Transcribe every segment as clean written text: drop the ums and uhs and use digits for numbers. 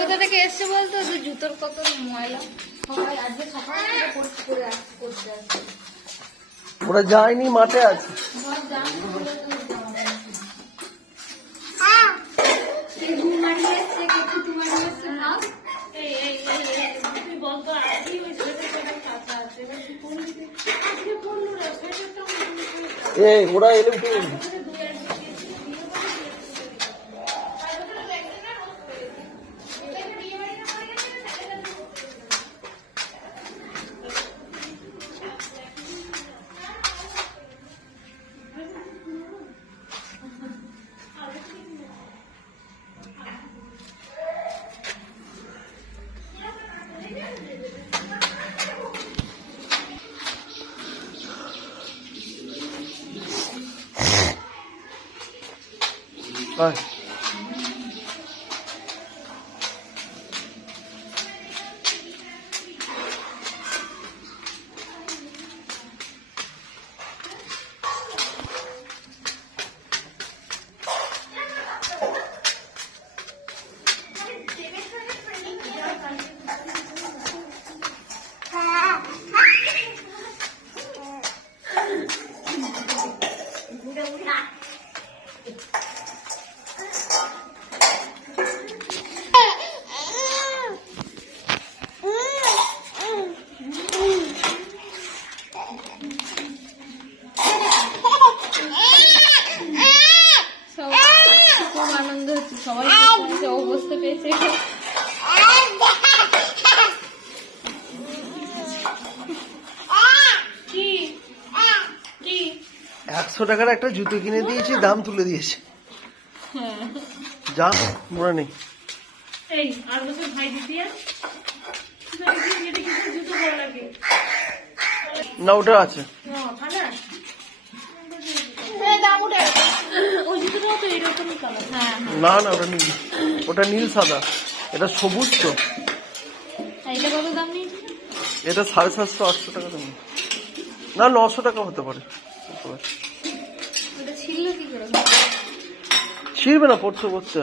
কোথা থেকে এসছে বলতো? জুতোর কত ময়লা, সবাই আজকে সকাল থেকে পরিষ্কার করতে আসছে। ওরা যায়নি, মাঠে আছে। ওরা এলে উঠে Bye. সবাই অবস্থা পেয়েছে। 100 টাকার একটা জুতো কিনে দিয়েছি, দাম তুলে দিয়েছে। যা মনে নেই। না ওটা আছে, না না ওটা নীল, ওটা নীল সাদা, এটা সবুজ। তো এটা 750-800 টাকা দাম, না 900 টাকা হতে পারে। ছিড়বে না, পড়তে পড়তে।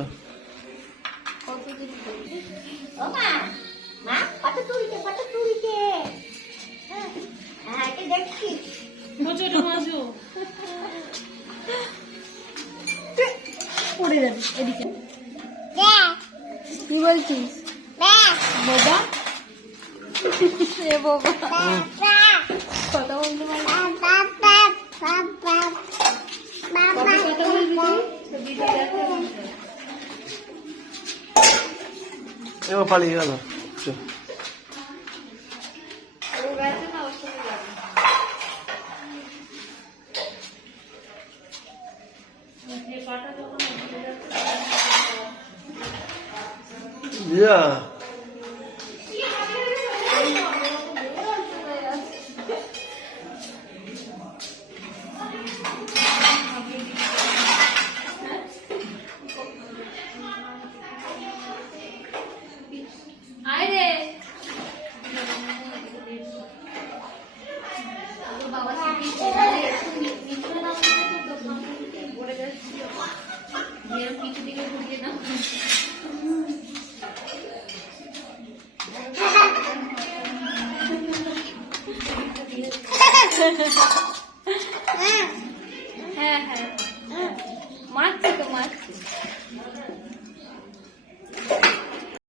পড়ে যাবে এদিকে। কি বলছিস বাবা? এ বাবা কথা বলতে পারি। এবার পালিয়ে গেল। Yeah. Ha ha ha.